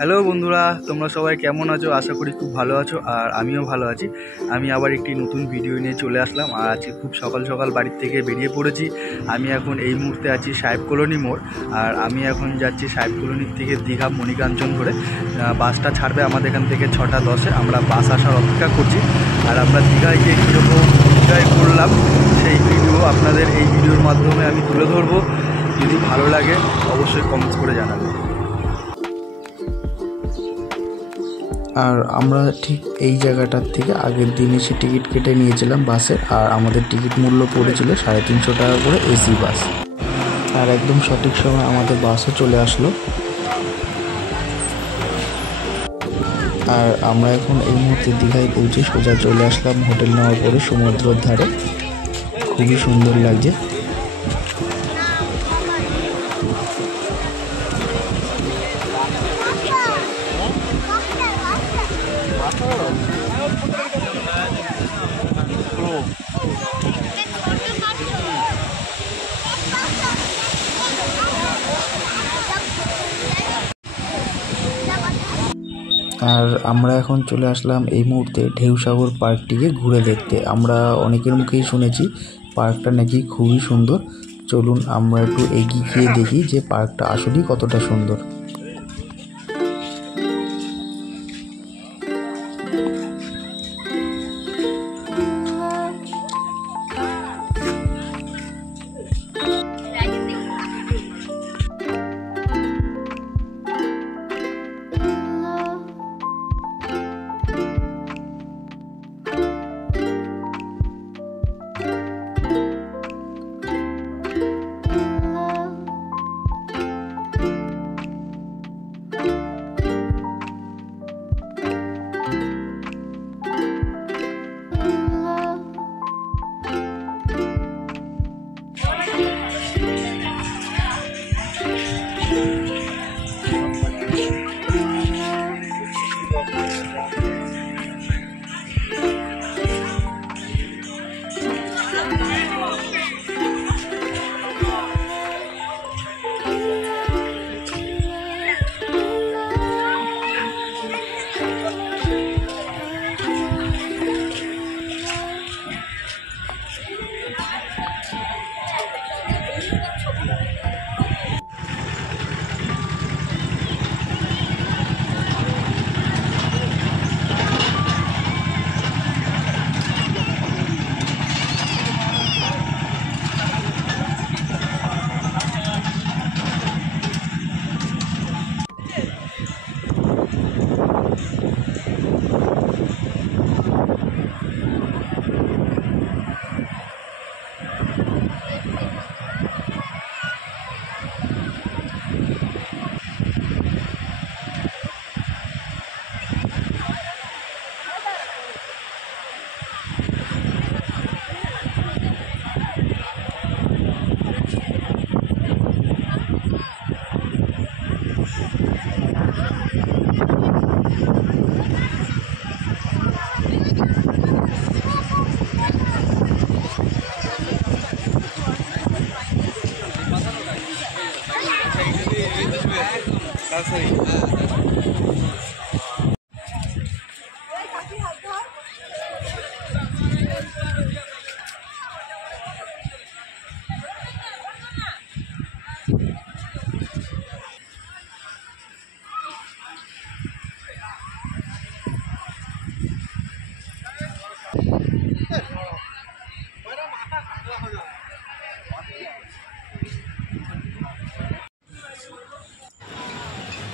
Hello বন্ধুরা, তোমরা সবাই কেমন আছো? আশা করি খুব ভালো আছো, আর আমিও ভালো আছি। আমি আবার একটি নতুন ভিডিও নিয়ে চলে আসলাম। আর আজকে খুব সকাল সকাল বাড়ির থেকে বেরিয়ে পড়েছি। আমি এখন এই মুহূর্তে আছি সাহেব কলোনি মোড়, আর আমি এখন যাচ্ছি সাহেব কলোনির থেকে দীঘা মণিকাঞ্চন ধরে। বাসটা ছাড়বে আমাদের এখান থেকে 6:10-এ। আমরা বাস আসার অপেক্ষা করছি। আর আমরা দীঘায় গিয়ে কীরকম এনজয় করলাম সেই ভিডিও আপনাদের এই ভিডিওর মাধ্যমে আমি তুলে ধরবো। যদি ভালো লাগে অবশ্যই কমেন্টস করে জানাবেন। আর আমরা ঠিক এই জায়গাটার থেকে আগের দিন এসে টিকিট কেটে নিয়েছিলাম বাসে। আর আমাদের টিকিট মূল্য পড়েছিল 350 টাকা করে এসি বাস। আর একদম সঠিক সময় আমাদের বাসও চলে আসলো। আর আমরা এখন এই মুহূর্তে দীঘায় পৌঁছে সোজা চলে আসলাম হোটেল নেওয়ার পরে সমুদ্রের ধারে। খুবই সুন্দর লাগছে। আর আমরা এখন চলে আসলাম এই মুহূর্তে ঢেউসাগর পার্কটিকে ঘুরে দেখতে। আমরা অনেকের মুখেই শুনেছি পার্কটা নাকি খুবই সুন্দর। চলুন আমরা একটু এগিয়ে গিয়ে দেখি যে পার্কটা আসলেই কতটা সুন্দর।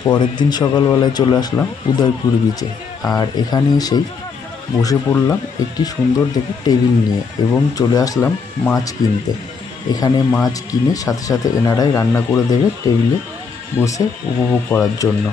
পরের দিন সকালবেলায় চলে আসলাম উদয়পুর বিচে। আর এখানে এসেই বসে পড়লাম একটি সুন্দর দেখে টেবিল নিয়ে এবং চলে আসলাম মাছ কিনতে। এখানে মাছ কিনে সাথে সাথে এনারাই রান্না করে দেবে টেবিলে বসে উপভোগ করার জন্য।